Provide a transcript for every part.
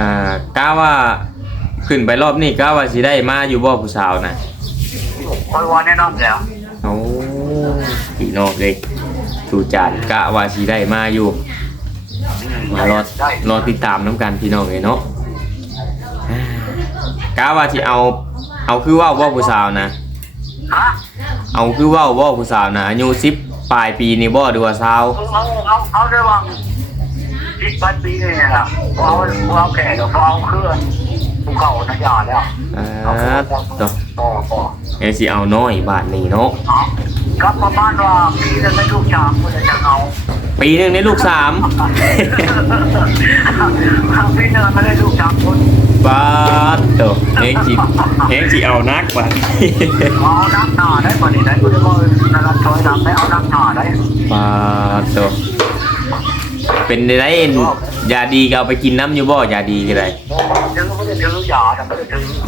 อ่ากล้าว่าขึ้นไปรอบนี้กล้าว่าสิได้มาอยู่บ่ผู้สาวนะคอยว่าแน่นอนแล้วโอ้พี่น้องเลยถูจานกะว่าสิได้มาอยู่ มารอได้รอติดตามน้ำกันพี่น้องเลยเนาะอ่ากะว่าสิเอา เอาคือเว่าบ่ผู้สาวนะฮะเอาคือเว่าบ่ผู้สาวนะอายุสิบปลายปีนี่บ่ดูว่าสาวเอาเอาเอาได้วัง อีกปันปีนี่นะเอาเอาแก่เดี๋ยวเอาเครื่องภูเขาหน้ายาแล้วอ่าเอาเครื่องต่อต่อต่อเอสิเอาน้อยบาทนี้เนาะเอากลับมาบ้านว่าปีนึงไม่ทุกอย่างมันจะเอาปีหนึงในลูกสามปีนึงไม่ได้ลูกสามคนบาทเด้อเฮงสิเฮงสิเอานักบาทเอาน้ำหนาได้ปะนี่ได้คุณพ่อนารักชอยน้ำได้เอาน้ำหนาได้บาทเด้อ เป็นได้ไรยาดีก็เอาไปกินน้ำอยู่บ่ยาดีก็ได้ถึงไม่ได้ถึงยาแต่ไม่ได้ถึง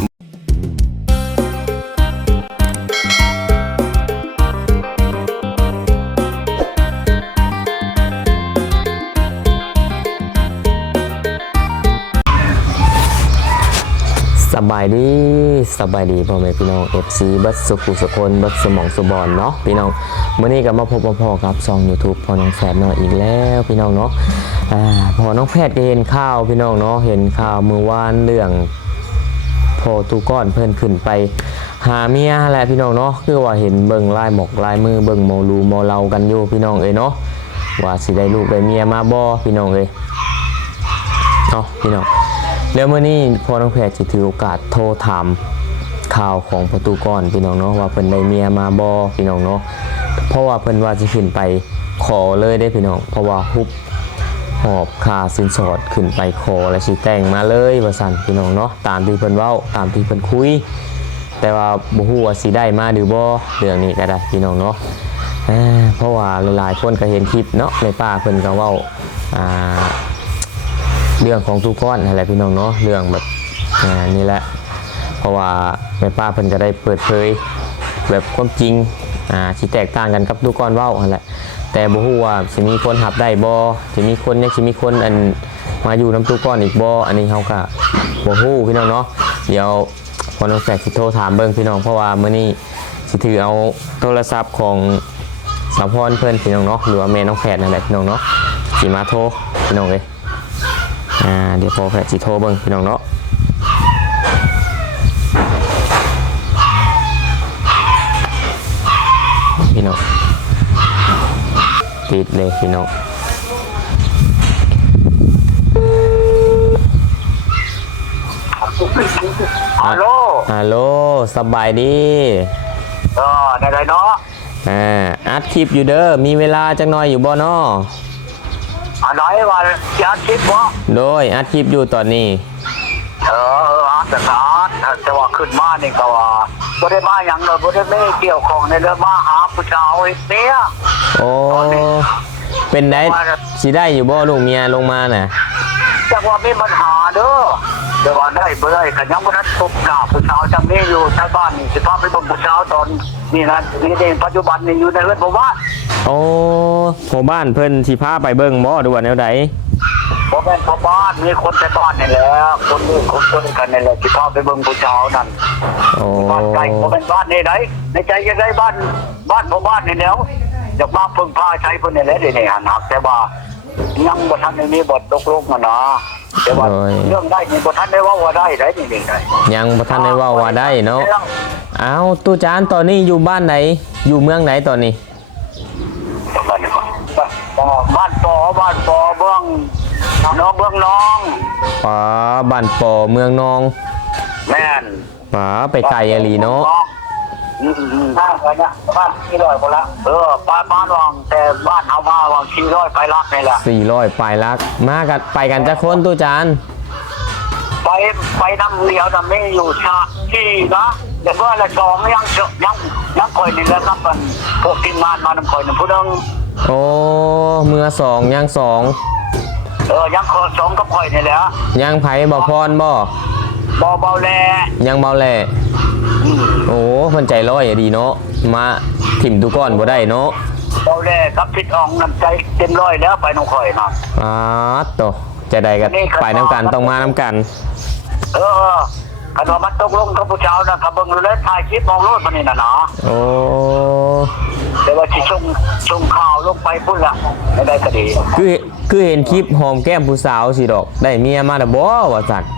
บายดีสบายดีพ่อแม่พี่น้อง FC บัสสุขุสุคนบัสสมองสุบอนเนาะพี่น้องเมื่อนี้ก็มาพบพ่อครับช่อง YouTube พอน้องแฝดเนาะอีกแล้วพี่น้องเนาะอ่าพอน้องแฝดก็เห็นข่าวพี่น้องเนาะเห็นข่าวเมื่อวานเรื่องพอตูก้อนเพิ่นขึ้นไป หาเมียแหละพี่น้องเนาะคือว่าเห็นเบิ่งลายหมอกลายมือเบิ่งโมลูโมเลากันอยู่พี่น้องเอ้ยเนาะว่าสิได้ลูกได้เมียมาบ่พี่น้องเอ้ยเนาะพี่น้อง แล้วเมื่อนี้พอน้องแพรจะถือโอกาสโทรถามข่าวของประตูก่อนพี่น้องเนาะว่าเพิ่นได้เมียมาบ่พี่น้องเนาะเพราะว่าเพิ่นว่าจะขึ้นไปขอเลยได้พี่น้อง เพราะว่าฮุบหอบคาสินสอดขึ้นไปขอและสิแต่งมาเลยว่าซั่นพี่น้องเนาะตามที่เพิ่นเว้าตามที่เพิ่นคุย แต่ว่าบ่ฮู้ว่าสิได้มาหรือบ่เรื่องนี้ก็ได้พี่น้องเนาะเพราะว่าหลายๆคนก็เห็นคลิปเนาะในป้าเพิ่นก็เว้าอ่า เรื่องของทุกคนอะไรพี่น้องเนาะเรื่องแบบอ่านี่แหละ เพราะว่าแม่ป้าเพิ่นก็ได้เปิดเผยแบบความจริงอ่าที่แตกต่างกันกับทุกคนเว้าหั่นแหละแต่บ่ฮู้ว่าสิมีคนหับได้บ่สิมีคนยังสิมีคนอันมาอยู่น้ำทุกก้อนอีกบ่อันนี้เฮาก็บ่ฮู้พี่น้องเนาะเดี๋ยวพอน้องแฝดสิโทรถามเบิ่งพี่น้องเพราะว่ามื้อนี้สิถือเอาโทรศัพท์ของสาวพรเพิ่นพี่น้องเนาะหรือว่าแม่น้องแฝดนั่นแหละพี่น้องเนาะสิมาโทรพี่น้องเอ้ย อ่าเดี๋ยวพอแผลสิโทรเบิ่งพี่น้องเนาะพี่น้องติดเลยพี่น้องฮัลโหลฮัลโหลสบายดีเออในไรเนาะอ่าอัดคลิปอยู่เด้อมีเวลาจังหน่อยอยู่บ่เนาะอัน ไหนว่าจะคิดว่าโดยอัดคลิปอยู่ตอนนี้ เออเอออาสาแต่ว่าขึ้นมานี่ก็ว่าบ่ได้มาอย่างเลยบ่ได้ไม่เกี่ยวของในเรื่องมาหาผู้ชายเนี่ยโอ้ เป็นได้สิได้อยู่บ่ลูกเมียลงมาน่ะแต่ว่ามีปัญหาเด้อเดี๋ยวว่าได้บ่ได้ก็ยังบ่ทันพบกับผู้ชายจำนี้อยู่ชาวบ้านนี่สิพาไปเบิ่งผู้ชายตอน นี่นะนี่เองปัจจุบันนี่อยู่ในเรือนบ่ว่าโอ้หมู่บ้านเพิ่นสิพาไปเบิ่งบ่ดูว่าแนวใดบ่แม่นพ่อบ้านมีคนในบ้านนี่แหละคนนี้คนคนกันนี่แหละสิพาไปเบิ่งผู้ชายนั่นโอ้บ้านไกลบ่เป็นบ้านนี่ไหนในใจยังได้บ้านบ้านพ่อบ้านนี่แล้วอยากมาเพิ่งพาใช้เพิ่นนี่แหละเดี๋ยวนี้หันหักแต่ว่า ยังบ่ทันได้มีบทตกลงกันนะแต่ว่าเรื่องได้นี่บ่ทันได้ว่าว่าได้ได้นี่นี่ได้ยังบ่ทันได้เว้าว่าได้เนาะอ้าวตู้จานตอนนี้อยู่บ้านไหน อยู่เมืองไหนตอนนี้บ้านนี่ก่อนบ้านปอบ้านปอเบื้องน้องเบื้องน้อง ป๋าบ้านปอเมืองนองแม่นป๋าไปไกลอหลีเนาะ อืมๆบ้านอะไรเนี่ยบ้านที่ร้อยหมดละเออบ้านบ้านวางแต่บ้านเฮามาวังที่ร้อยไปรักนี่แหละ400ปลายลัก มากันไปกันจะคนตู้จานไปไปน้ำเลี้ยวน้ำไม่อยู่ชาที่นะเดี๋ยวเมื่อละสองยังเจยังยังคอยนี่แล้วครับมันพวกทีมงานมาน้ำคอยนึงผู้นึงโอ้เมือสองยังสองเออยังคอสองกับคอยนี่แหละยังไผบ่พรบ่เบาเบาแลยังเบาแหล่อืม โอ้เพิ่นใจร้อยอะดีเนาะมาถิ่มตุก้อนบ่ได้เนาะเบาแลกับพิษอ่องน้ำใจเต็มร้อยแล้วไปน้องคอยนะอ้าดโตจะได้กันไปน้ำกันต้องมาน้ำกัน เออคันว่ามันตกลงกับผู้เจ้านะกับเบิ่งเลยถ่ายคลิปมองโลดมันนี่น่ะนะโอ้แต่ว่าสิส่งส่งข่าวลงไปพุ่นละไม่ได้ก็ดีคือคือเห็นคลิปหอมแก้มผู้สาวสิดอก ได้เมียมาแต่บ่ว่าสัตว์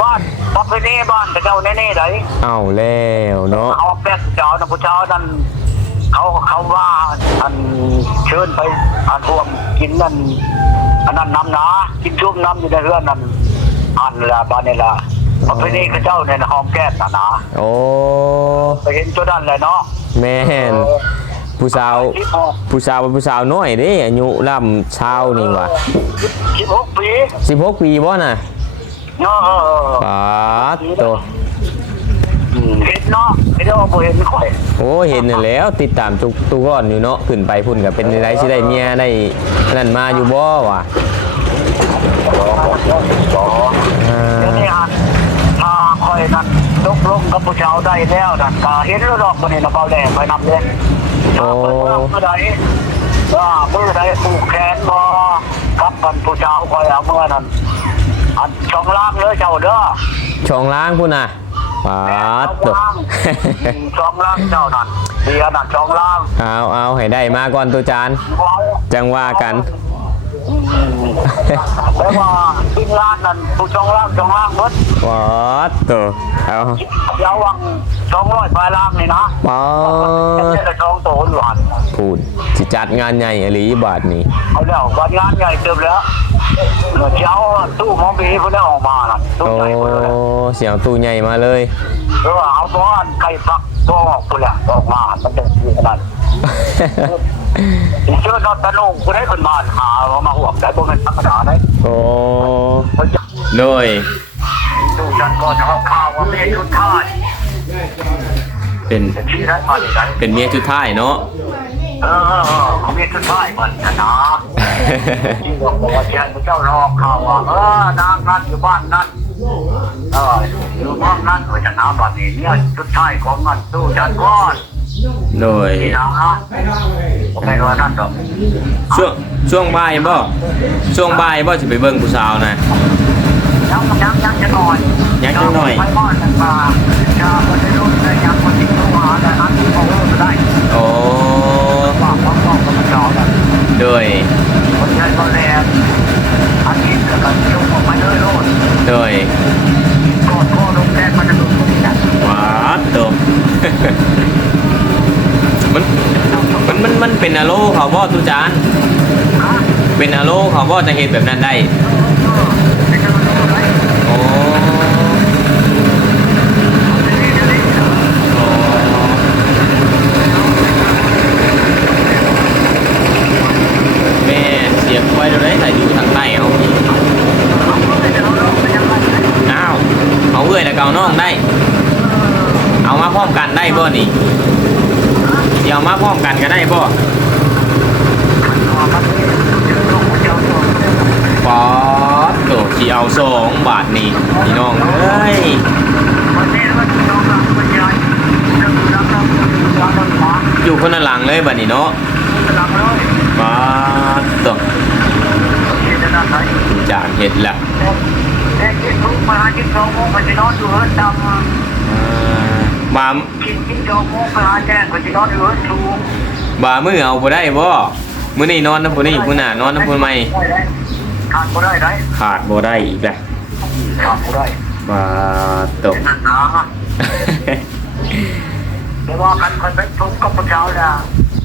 บ้าน บ้านไปนี่บ้านแต่เจ้าแน่ๆไดเอาแล้วเนาะเอาแป๊บเจ้านะผู้เจ้านั่นเขาเขาว่าอันเชิญไปอันรวมกินนั่นอันนั้นน้ำนะกินชุ่มน้ำอยู่ในเรือนนั่นอันละบ้านนี่ละบ้านไปนี่ก็เจ้าเนี่ยหอมแก้มนะนะโอ้ไปเห็นตัวนั้นเลยเนาะแม่นผู้สาวสิบหกผู้สาวเป็นผู้สาวน้อยเด้อายุล่ำเช้านี่ว่ะสิบหกปี16ปีบ่น่ะ เนาะเออปาดโตเห็นเนาะเห็นว่าบ่เห็นค่อยโอ้เห็นนั่นแหล้วติดตามทุกทุกก้อนอยู่เนาะขึ้นไปพุ่นก็เป็นไรสิได้เมียได้นั่นมาอยู่บ่ว่ะอ๋ออ่าเดี๋ยวนี้ฮะถ้าค่อยนั่นตกลงกับผู้เจ้าได้แล้วนั่นก็เห็นแล้วดอกบ่นี่นะเบาแดงไปนำเด้ถ้าเพิ่นว่าเมื่อใดว่าเมื่อใดผูกแขนบ่กับปันผู้เจ้าค่อยเอาเมื่อนั้น อันช่องล่างเลยเจ้าเด้อช่องล้างพุ่นน่ะปาดช่โตองล่างช่องล่างเจ้านั่นเดียวนั่นช่องล่างเอาเอาให้ได้มาก่อนตัวจาน จังว่ากัน แปลว่าทีมงานนั่นผู้ช่องล่างช่องล่างหมดปาดโตเอายาวังช่องร้อยปลายล่างนี่นะปาจะดเจอช่องโตอยู่หันพูดสิจัดงานใหญ่อหลีบาทนี้เอาแล้ววันงานใหญ่เติมแล้วเมื่อเช้าตู้หมองบีเพิ่นได้ออกมาน่ะตู้โอ้ใหญ่เพิ่นเลยเสียงตู้ใหญ่มาเลย เออเอาบ้านไก่ฟักก็ออกพุ่นแหละออกมามันเป็นที่ขนาด เชื่อนอตะนงผู้ได้เพิ่นมาหาเอามาห่วงได้บ่แม่นธรรมดาได้โอ้เพิ่นจะโดยดูจันก็จะเอาข่าวว่าเมียชุดท้ายเป็นเป็นที่ได้มาได้เป็นเมียชุดท้ายเนาะเออเออเออเขาเมียชุดท้ายมันนะนะที่บอกว่าเจ้าเจ้ารอข่าวว่าเออนางนั่นอยู่บ้านนั่นเอออยู่บ้านนั่นก็จะน้ำบัดนี้เนี่ยชุดท้ายของมันตู้จันก้อน โดยนี่นะไม่ว่านั่นดอกช่วงช่วงบ่ายบ่ช่วงบ่ายบ่สิไปเบิ่งผู้สาวนะยังยังยังจะหน่อยยังจะหน่อยไปบ้านกันมาจะคนได้รู้เลยยังคนที่ตัวหาแต่นั้นที่เขาเลิกได้โอ้ฝากความต้องกับมันจอดโดยคนใช้ก็แรงอันนี้ก็กันยกออกไปเลยโลดโดยกอดข้อลงแรงมันจะหลุดตรงนี้นะว้าดโต มันมันมันมันเป็นอโลเขาบ่ตุจานฮะเป็นอโลเขาบ่จะเฮ็ดแบบนั้นได้ ไม่จะรู้ไหม โอ้แม่เสียบไว้ดูได้แต่อยู่ทางใต้เอาพี่อ้าวเอาเอื้อยแล้วก็เอาน้องได้ เอามาพร้อมกันได้บ่นี่สิเอามาพร้อมกันก็ได้บ่ป๊อดโตสิเอาสองบาทนี่พี่น้องเอ้ย อยู่คนละหลั งเลยบัดนี้เนาะป๊อดโตจากเห็ดละอ่าบาบามือเอาบ่ได้บ่มื้อนี้นอนน้ำผู้นี้ผู้หน้านอนน้ำผู้ใหม่ขาดบ่ได้ได้ขาดบ่ได้อีกแล้วขาดบ่ได้บาดโตนั่นนะเดี๋ยวว่ากันคนไปทุกข์กับพระเจ้าแล้ว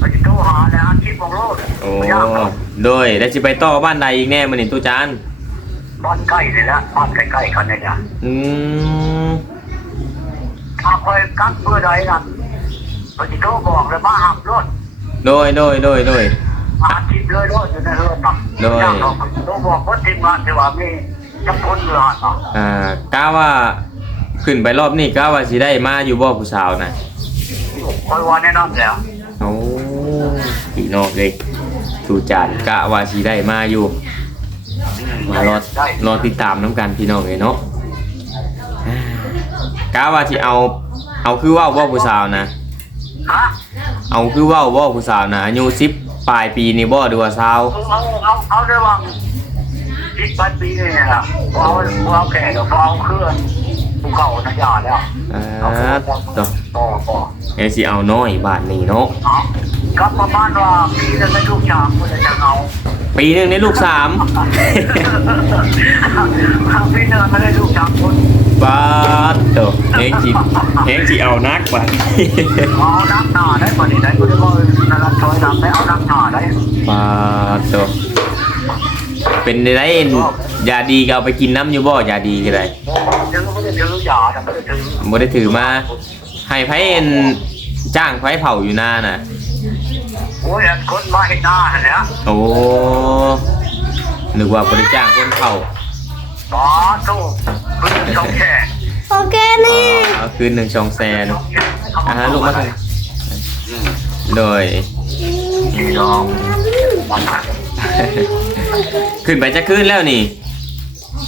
ไปโทรหาแล้วอาชีพของโลกโอ้ยากครับโดยแล้วสิไปต่อบ้านใดอีกแน่มื้อนี้ตู้จานบ้านใกล้เลยละบ้านใกล้ๆกันเลยนะอืมถ้าคอยกักเพื่อใดนั่นไปโทรบอกเลยมาหักรถโดยโดยโดยโดย อาชีพเลยรถอยู่ในเรือนน่ะโดย ยากหรอกโทรบอกว่าทีมงานที่ว่ามีจักคนเรือหันน่ะอ่ากล้าว่าขึ้นไปรอบนี้กล้าว่าสิได้มาอยู่บ่ผู้สาวนะคอยว่าแน่นอนแล้วโอ้ พี่น้องเลยตูจานกะว่าสิได้มาอยู่ มารอรอติดตามน้ำกันพี่น้องเลยเนาะกล้าว่าสิเอา เอาคือว่าบ่าผู้สาวนะเอาคือว่าบ่าผู้สาวนะอายุสิบปลายปีนี่บ่ดูว่าเช้าเอาเอาเอาได้วังสิบแปดปีนี่นะเอาเอาแก่กับเอาเครื่องภูเขานะยาแล้วอ่าเอาเครื่องต่อต่อต่อเดี๋ยวสิเอาน้อยบาทนี้เนาะ เอาครับประมาณว่าปีละไม่ทุกชามก็จะเอาปีหนึงในลูกสามปีหนึ่งไม่ได้ทุกชามคนบาทเด้อเฮงสิเฮงสิเอานักบาทเอาน้ำหนาได้ก่อนนี่ได้ก็ได้ก็นารันถอยหลังได้เอาน้ำหนาได้บาทเด้อเป็นได้ยาดีก็เอาไปกินน้ำอยู่บ่ยาดีก็ได้ถือไม่ได้ถือยาแต่ไม่ได้ถือบ่ได้ถือมาให้ไผเอ็นจ้างไผเผาอยู่หน้าน่ะ โอ้ยคนมาเห็นหน้าเห็นแล้วโอ้นึกว่าบ่ได้จ้างคนเผาบอสู้เพื่อนสองแค่โอเคนี่เอาคืนหนึ่งสองแสนอ่าฮะลูกมาทางโดยที่สองมันขึ้นไปจะคืนแล้วนี่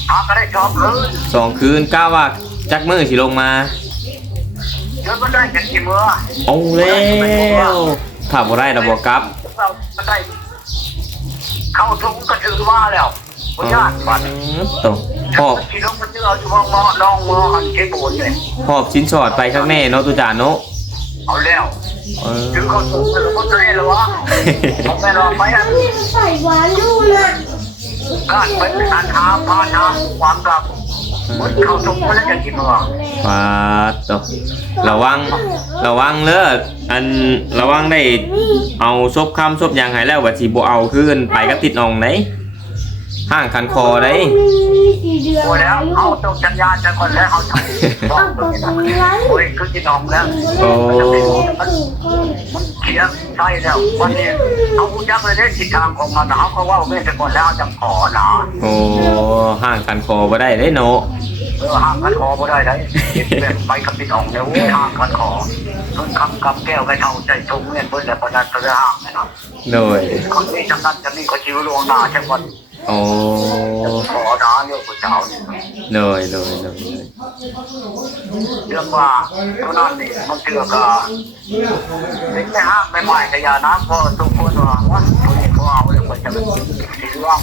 หาก็ได้ชอบเลยสองคืนก้าวว่าจักมือสิลงมาเดี๋ยวก็ได้กันกี่มื้อเอาแล้ว ถ้าบ่ได้เราบอกกลับเราก็ได้ เข้าทุ่งก็ถือว่าแล้วพญาติบัดตรงหอบที่น้องมันเจออยู่มองมองน้องมองอันเก็บบุญเลยหอบชิ้นสอดไปข้างแน่เนาะตุจานเนาะเอาแล้วเออถึงเขาสูงเลยก็เตะแล้ววะผมไม่รอไปอะใส่หวานดูนะการเป็นอันหาพานาความกลับ มันเข้าทุ่งมันจะกี่มื้อปาดตระวัง ระวังเล้ออันระวังได้เอาซบคำซบยางให้แล้วว่าสิบ่เอาคืนไปกับติดนองไหน ห้างคันคอได้สี่เดือนโอ้แล้วเอาต้องจัญญาจะคนแล้วเอาทำต้องตัวนี้นะโอ้ยคือที่น้องแล้วโอ้มันเขียนใช่แล้ววันนี้เอาผู้ยักษ์เลยได้ทิศทางของมันเขาก็ว่าไม่จะก่อนแล้วจะขอหนาโอ้ห้างคันคอบ่ได้เด้เนาะเออห้างกันคอบ่ได้ได้แบบไปกับพี่น้องเนี่ยโอ้ยห้างกันคอเพิ่นคำกับแก้วกันเท่าใจชงเงินเพิ่นแต่ประนันตัวห้างนะครับโดยคนนี้จำนั้นจะมีก็ชิวลวงหน้าใช่ก่อน โอ้ขอหนาเรื่องผู้เจ้านี่โดยโดยโดยเรื่องว่าตัวนั้นนี่มันเชื่อก็ไม่ห้างไม่ไม่ขยาน้ำพอทุกคนว่าว่าคนนี้เขาเอาเลยคนจะถือว่า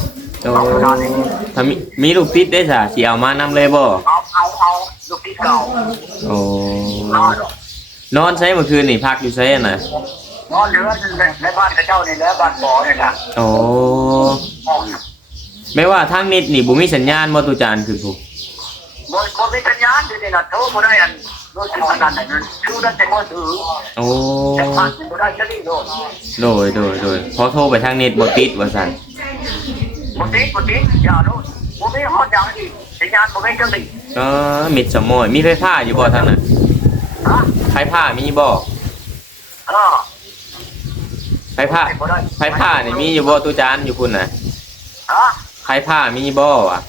โอ้เอาตัวนั้นนี่ถ้ามีมีลูกติดได้จ้ะสิเอามานำเลยบ่เอาเอาเอาลูกที่เก่าโอ้นอนนอนใช้เมื่อคืนนี่พักอยู่ใช้น่ะนอนเหลือในบ้านกระเจ้านี่แหละบ้านบ่อนี่นะโอ้ห้อง ไม่ว่าทางนิดนี่บ่มีสัญญาณบ่ตุจานคือผู้บนคนมีสัญญาณอยู่นี่นะโทรบ่ได้อันโดยที่ขนาดนั้นชื่อได้แต่มือถือโอ้แต่ผ่านบ่ได้จะรีโดนโดยโดยโดยพอโทรไปทางเน็ตบ่ติดว่าซั่นบ่ติดบ่ติดอย่าโดนบ่มีฮอดอย่างอีกสัญญาณบ่มีจังซี่เออมิดสมอยมีไฟฟ้าอยู่บ่ทางน่ะฮะไฟฟ้ามีบ่เออไฟฟ้าไฟฟ้านี่มีอยู่บ่ตุจานอยู่พุ่นน่ะฮะ ไฟฟ้ามีบ่วะ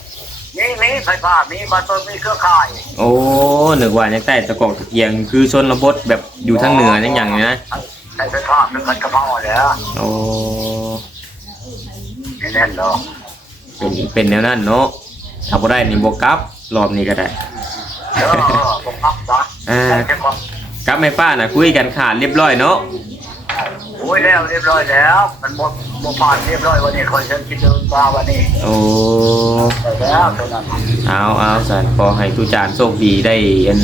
มีมีไฟฟ้ามีบ้านต้นมีเครือข่ายโอ้นึกว่ายังใต้ตะกอกตะเกียง คือชนบทแบบอยู่ทางเหนือจังหยังนี่นะใช้ไฟฟ้าเป็นกันกระเพาะแล้วโอ้นี่แน่นดอกเป็นเป็นแนวนั้นเนาะถ้าบ่ได้นี่บ่กลับรอบนี้ก็ได้เออเออบ่พักซะอ่าแต่ก็กลับแม่ป้าน่ะคุยกันขาดเรียบร้อยเนาะ โอ้ยแล้วเรียบร้อยแล้ว มันบ่บ่ผ่านเรียบร้อยวันนี้คนฉันคิดเดินมาวันนี้โอ้แล้วเท่านั้นเอาเอาสันขอให้ตุจานโชคดีได้อัน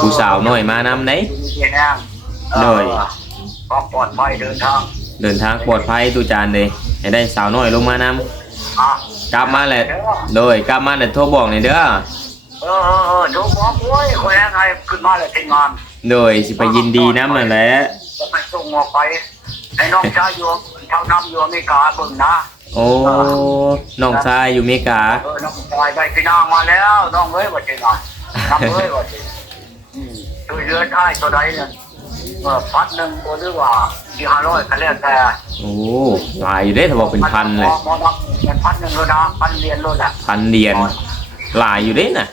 ผู้สาวน้อยมานำได้นี่แน่หน่อยก็ปลอดภัยเดินทาง เดินทางปลอดภัยตุจานเลยให้ได้สาวน้อยลงมานำอะกลับมาแหละโดยกลับมาแล้วโทรบอกหน่อยเด้อเออเออเออโทรบอกโอ้ยคนยังไงขึ้นมาแล้วทีมงานโดยสิไปยินดีน้ำนั่นแหละจะไปส่งออกไป ให้น้องชายอยู่ชาวนำอยู่อเมริกาเบิ่งนะโอ้น้องชายอยู่อเมริกาเออน้องชายได้พี่นางมาแล้วน้องเอ้ยว่าจริงอะน้องเอ้ยว่าจริงอืมช่วยเหลือได้ตัวใดเนี่ยเออพัดหนึ่งตัวหรือว่าที่ห้าร้อยก็แล้วแต่โอ้หลายอยู่เด้ถ้าบอกเป็นพันเลยหมอนับเป็นพันหนึ่งแล้วนะพันเหรียญแล้วแหละพันเหรียญหลายอยู่เด้น่ะ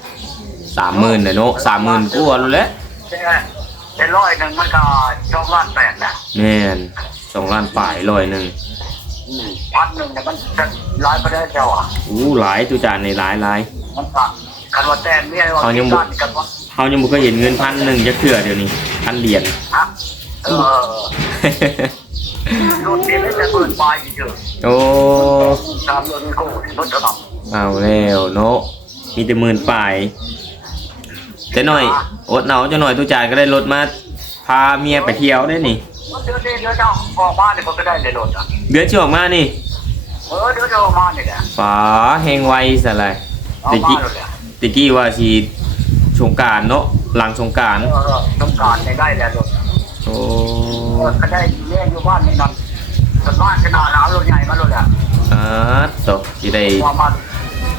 สามหมื่นน่ะเนาะสามหมื่นกว่าแล้วแหละแต่แต่ร้อยหนึ่งมันก็สองล้านแปดนะแม่น สองล้านป่ายร้อยหนึ่งอืมพันหนึ่งเนี่ยมันจะร้ายไปได้เจ้าอะอู้หลายตุจานในหลายหลายมันก็คันว่าแต่เมียว่าเอายังบ่ด้านกันว่าเขายังบ่เคยเห็นเงินพันหนึ่งจะเถื่อเดี๋ยวนี้พันเหรียญฮะเออรถนี่ไม่แต่เปิดปลายเฉยโอ้ตามรถกูรถกระบะเอาแล้วเนาะมีแต่หมื่นปลายจะหน่อยอดหนาวจะหน่อยตุจานก็ได้รถมาพาเมียไปเที่ยวได้นี่ เดี๋ยวเดี๋ยวเดี๋ยวเจ้าออกมาเนี่ยมันก็ได้เลยรถอะเดือนที่ออกมานี่เออเดี๋ยวเดี๋ยวออกมาเนี่ยแหละฝาแหงไวสะไรออกมาเลยแหละตะกี้ว่าสีสงกรารเนาะหลังสงกรารเออเออต้องการในได้แล้วรถโอ้เออก็ได้เลี้ยงอยู่บ้านนี่นั่นแต่บ้านขนาดหนาวรถใหญ่มาเลยอะอาตกสิได้ว่ามา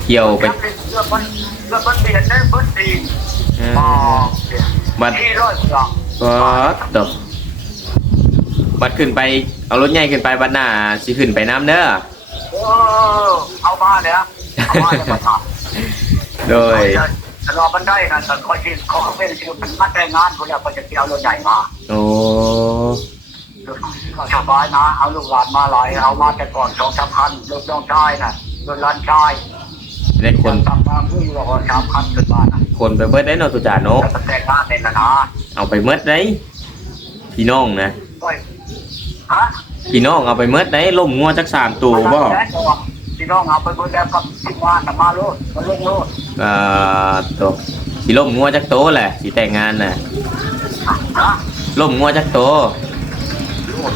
เที่ยวไปเพื่อมันเพื่อมันเปลี่ยนได้เพิ่นดีเอออ๋อบัดที่ร้อยกว่าก็ตก บัดขึ้นไปเอารถใหญ่ขึ้นไปบัดหน้าสิขึ้นไปน้ำเด้อเออเอามาเนี่ยเอามาเนี่ยมาทโดยำรอมันได้นะแต่คอยที่เขาเป็นที่มันมาแต่งงานคนเดียวก็จะเอารถใหญ่มาโอ้สบายนะเอาลูกหลานมาหลายเอามาแต่ก่อนสองสามพันรถน้องชายน่ะรถหลานชายได้คนตับมาเพื่อว่าสามพันขึ้นมาน่ะคนไปเบิดได้เนาะตุจานเนาะแล้วแต่งงานเนี่ยนะนะเอาไปเมิดได้พี่น้องนะโอ้ย ฮะพี่น้องเอาไปเมิดได้ล่มงัวจักสามตัวบ่พี่น้องเอาไปเบิดแล้วกับที่บ้านน่ะมาโลดมาลงโลดอ่าตกสิล่มงัวจักโตแหละสิแต่งงานน่ะฮะล่มงัวจักโตโลด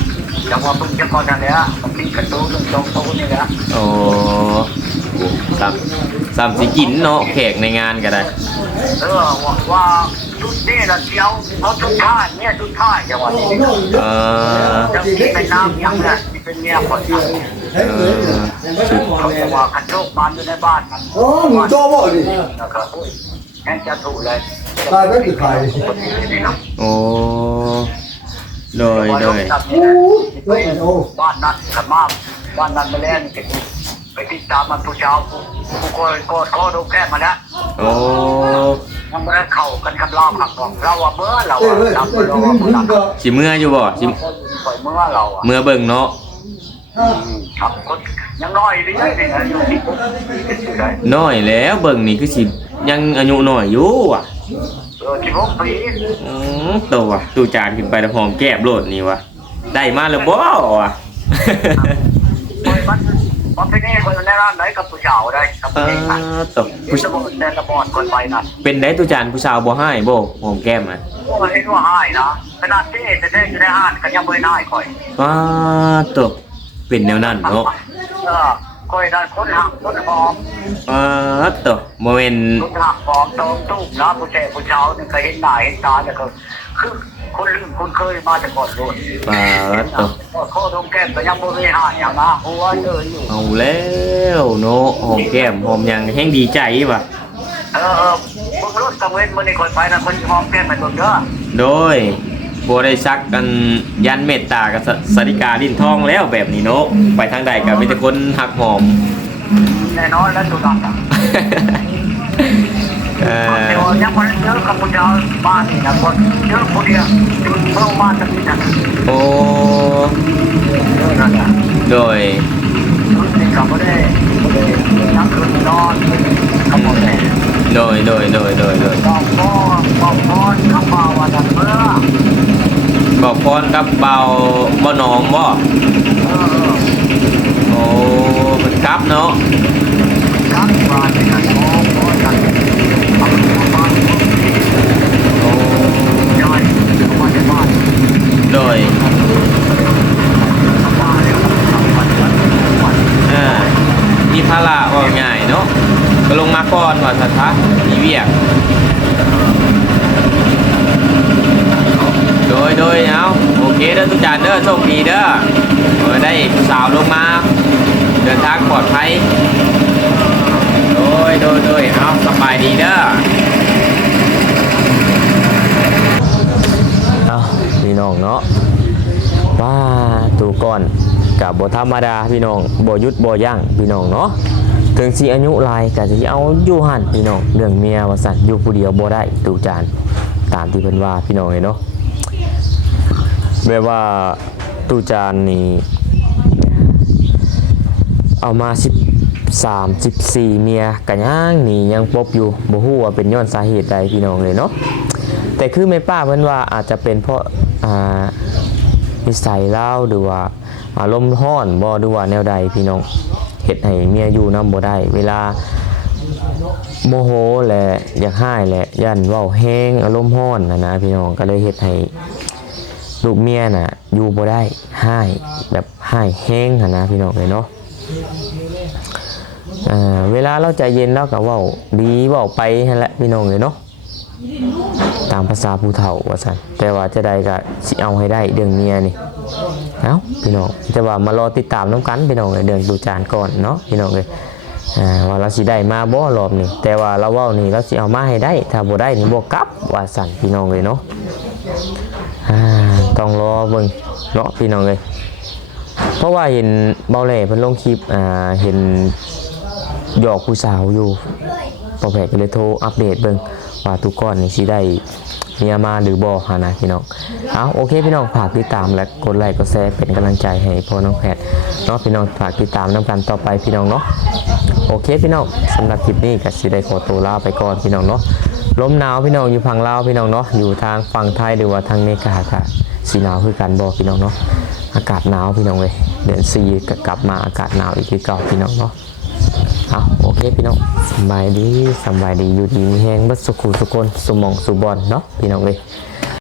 จังหวะเพิ่งจะก่อนนั่นแหละกับพี่กระตูนจงโตนี่แหละโอ้สาม สามสิกินเนาะแขกในงานก็ได้เออว่าว่าชุดนี้ละเที่ยวเอาชุดท่าเนี่ยชุดท่าจังหวะนี้เออจะมีเป็นน้ำยังเนี่ยที่เป็นเมียคนที่เออสุดเขาจะว่าคันโชคมันอยู่ในบ้านมันโอ้หนูโจ้บ่ดินะครับโอ้ยแค่จะถูกเลยตายไม่ติดใครโอ้โดยโดยโอ้โอ้โอ้บ้านนั้นขมาบ้านนั้นมาแล้วนี่ ไปติดตามมันผู้เช้าผู้ผู้โกยโกดโคดูแก้มาแล้วโอ้มันไม่ได้เข้ากันกับเราครับของเราว่าเมื่อเราเอ้ยอะเฮ้ยเราเอ้ยเราพึ่ว่างพึ่งก็สิเมื่ออยู่บ่สิปล่อยเมื่อเราอะเมื่อเบิ่งเนาะครับคนยังน้อยดีเลยนี่นะอยู่ที่อยู่ได้น้อยแล้วเบิ่งนี่คือสิยังอายุน้อยอยู่อะเออที่พกปีอืมตัวว่ะตู้จานขึ้นไปแล้วหอมแก้มโลดนี่วะได้มาแล้วบ่วะปล่อย มันมันเป็นนี่คนในร้านไหนกับผู้เช้าได้กับเอผู้เองนะอตกผู้สมุนแดนตะบอนคนไปนั่นเป็นได้ตู้จานผู้สาวบ่ให้บ่หอมแก้มอะโอ้ยเห็นว่าให้นะขนาดเต้จะได้อยู่ในห้านก็ยังไม่ได้คอยว้าตกเป็นแนวนั้นเนาะเออคอยได้คนหักคนหอมว้าตกบ่แม่นคนหักหอมโตมตุ้มนะผู้แก่ผู้เช้านี่ก็เห็นหน้าเห็นตาแล้วก็คือ คนลืมคนเคยมาแต่ก่อนรุ่นว้าตกข้อดมแก้มก็ยังไม่ได้หายอย่างนะหัวเจออยู่เอาแล้วเนาะหอมแก้มหอมหยังแฮงดีใจว่ะเออเออมึงรู้ตังเว้นมื่อนี้คนไปนะคนหอมแก้มมันเบิ่งเด้อโดยบ่ได้ซักกันยันเมตตากับสสริกาลิ้นทองแล้วแบบนี้เนาะไปทางใดก็มีแต่คนหักหอมแน่นอนแล้วสุดยอด โอ้เยอะนั่นแหละโดยรุ่นนี้เขาไม่ได้ไม่ได้นั่งคืนนอนเขาบอกเลยโดยโดยโดยโดยโดยบอกพอบอกพ่อเขาวันเมื่อบอกพรกับเบาบ่หนองบ่เออ โอ้มันครับเนาะ ครับบ้านนี่นะพ่อพ่อจันเอาบ้าน โอ้ ย่อยเขามาจากบ้าน โดย เขามาแล้วทำวันวันวัน อ่ามีภาระว่าง่ายเนาะก็ลงมาก่อนว่าสัทธะมีเวียกโดยโดยเอาโอเคเด้อทุกจานเด้อโชคดีเด้อเออได้สาวลงมา เดินทางปลอดภัยโดยโดยโดยเอาสบายดีเด้อ เอา พี่น้องเนาะว้าตูก่อนกับบธรรมดาพี่น้องบ่ยุดบ่ยั้งพี่น้องเนาะถึงสิอายุลายก็สิเอาอยู่หันพี่น้องเรื่องเมียว่าสั่นอยู่ผู้เดียวบ่ได้ตูจานตามที่เพิ่นว่าพี่น้องเอ้ยเนาะแบบว่าตูจานนี่เอามา13 14เมียกันยังนี่ยังปบอยู่บ่ฮู้ว่าเป็นย้อนสาเหตุใดพี่น้องเลยเนาะแต่คือแม่ป้าเพิ่นว่าอาจจะเป็นเพราะ นิสัยเล่าหรือว่าอารมณ์ร้อนบ่ดูว่าแนวใดพี่น้องเฮ็ดให้เมียอยู่นำบ่ได้ เวลาโมโหแหละอยากให้แหละยันว้าแห้งอารมณ์ร้อนนะนะพี่น้องก็เลยเฮ็ดให้ลูกเมียน่ะอยู่บ่ได้ให้แบบให้แห้งหันะพี่น้องเลยเนาะเวลาเราใจเย็นเราก็ว้าดีว้าไปนั่นแหละพี่น้องเลยเนาะ ตามภาษาผู้เฒ่าว่าซั่นแต่ว่าจะได้ก็สิเอาให้ได้เรื่องเมียนี่เอ้าพี่น้องแต่ว่ามารอติดตามน้ำกันพี่น้องเลยเดือนดูจานก่อนเนาะพี่น้องเลยว่าเราสิได้มาบ่รอบนี้แต่ว่าเราว้านี่เราสิเอามาให้ได้ ถ้าบ่ได้นี่บ่กลับว่าซั่นพี่น้องเลยเนาะต้องรอเบิ่งเนาะพี่น้องเลยเพราะว่าเห็นเบาแหล่เพิ่นลงคลิปอ่าเห็นหยอกผู้สาวอยู่พอแผกก็เลยโทรอัปเดตเบิ่ง ว่าทุกก้อนนี่สิได้เมียมาหรือบ่หานะพี่น้องเอาโอเคพี่น้องฝากติดตามและกดไลค์กดแชร์เป็นกำลังใจให้พ่อน้องแพทย์เนาะพี่น้องฝากติดตามน้ำกันต่อไปพี่น้องเนาะโอเคพี่น้องสำหรับคลิปนี้ก็สิได้ขอตัวลาไปก่อนพี่น้องเนาะลมหนาวพี่น้องอยู่ฝั่งลาวพี่น้องเนาะอยู่ทางฝั่งไทยหรือว่าทางเมกาค่ะสีหนาวคือกันบ่พี่น้องเนาะอากาศหนาวพี่น้องเลยเดือนสี่กลับมาอากาศหนาวอีกคือเก่าพี่น้องเนาะ เอาโอเคพี่น้องสบายดีสบายดีอยู่ดีมีแห้งบัดสุขุสุคนสมองสุบอลเนาะพี่น้องเลย